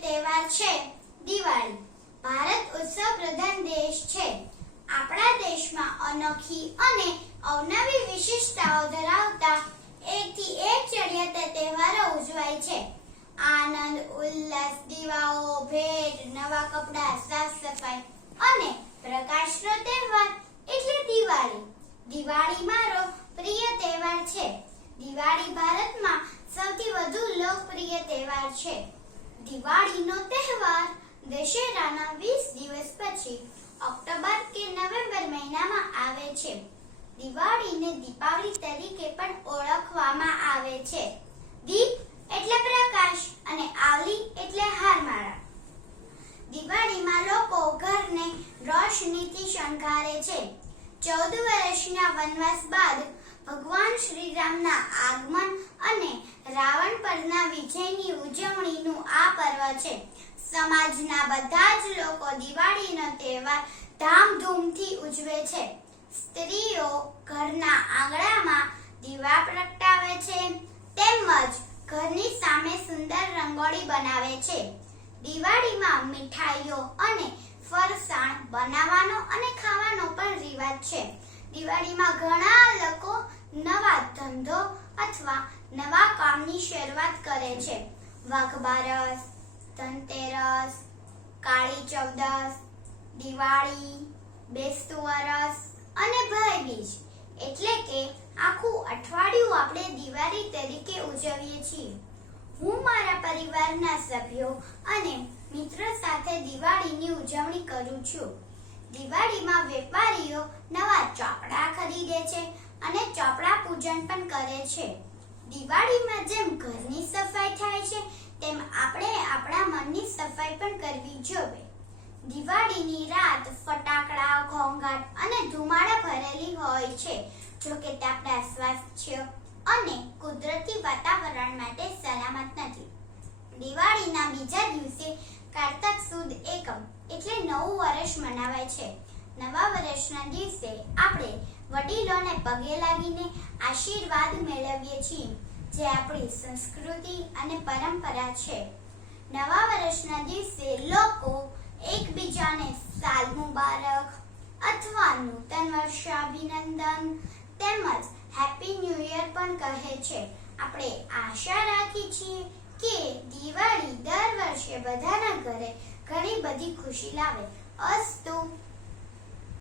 તહેવાર છે દિવાળી. ભારત ઉત્સવ પ્રધાન દેશ છે. આપણા દેશમાં અનોખી અને અવનવી વિશિષ્ટતાઓ ધરાવતા એકથી એક ચડિયાતા તહેવારો ઉજવાય છે. આનંદ, ઉલ્લાસ, દીવાઓ, ભેટ, નવા કપડાં, સાફ સફાઈ અને પ્રકાશનો તહેવાર એટલે દિવાળી. દિવાળી મારો પ્રિય તહેવાર છે. દિવાળી ભારતમાં સૌથી વધુ લોકપ્રિય તહેવાર છે. દિવાળીનો તહેવાર દશેરાના 20 દિવસ પછી ઓક્ટોબર કે નવેમ્બર મહિનામાં આવે છે. દિવાળીને દીપાવલી તરીકે પણ ઓળખવામાં આવે છે. દીપ એટલે પ્રકાશ અને આવલી એટલે હારમાળા દિવાળીમાં લોકો ઘરને રોશનીથી શણગારે છે. ચૌદ વર્ષના વનવાસ બાદ ભગવાન શ્રીરામના આગમન રાવણ પરના વિજયની ઉજવણીનું આ પર્વ છે. સમાજના બધા જ લોકો દિવાળીનો તહેવાર ધામધૂમથી ઉજવે છે. સ્ત્રીઓ ઘરના આંગણામાં દીવા પ્રગટાવે છે, તેમજ ઘરની સામે સુંદર રંગોળી બનાવે છે. દિવાળીમાં મીઠાઈઓ અને ફરસાણ બનાવવાનો અને ખાવાનો પણ રિવાજ છે. દિવાળીમાં ઘણા લોકો નવા ધંધો અથવા નવા કામની શરૂઆત કરે છે. વાઘબારસ, ધનતેરસ, કાળી ચૌદસ, દિવાળી, બેસતું વરસ અને ભાઈબીજ એટલે કે આખું અઠવાડિયું આપણે દિવાળી તરીકે ઉજવીએ છીએ. હું મારા પરિવારના સભ્યો અને મિત્રો સાથે દિવાળીની ઉજવણી કરું છું. દિવાળીમાં વેપારીઓ નવા ચોપડા ખરીદે છે અને ચોપડા પૂજન પણ કરે છે. દિવાળીમાં જેમ ઘરની સફાઈ થાય છે, તેમ આપણે આપણા મનની સફાઈ પણ કરવી જોઈએ દિવાળીની રાત ફટાકડા, ઘોંઘાટ અને ધુમાડા ભરેલી હોય છે, જો કે તે આપણા સ્વાસ્થ્ય અને કુદરતી વાતાવરણ માટે સલામત નથી. દિવાળીના બીજા દિવસે કારતક સુદ એકમ એટલે નવું વર્ષ મનાવાય છે. નવા વર્ષના દિવસે આપણે વડીલોને પગે લાગીને આશીર્વાદ મેળવીએ છીએ, જે આપણી સંસ્કૃતિ અને પરંપરા છે. નવા વર્ષના દિવસે લોકો એકબીજાને સાલ મુબારક અથવા નૂતન વર્ષાભિનંદન તેમજ હેપી ન્યૂ યર પણ કહે છે. આપણે આશા રાખી છીએ કે દિવાળી દર વર્ષે બધાના ઘરે ઘણી બધી ખુશી લાવે. અસ્તુ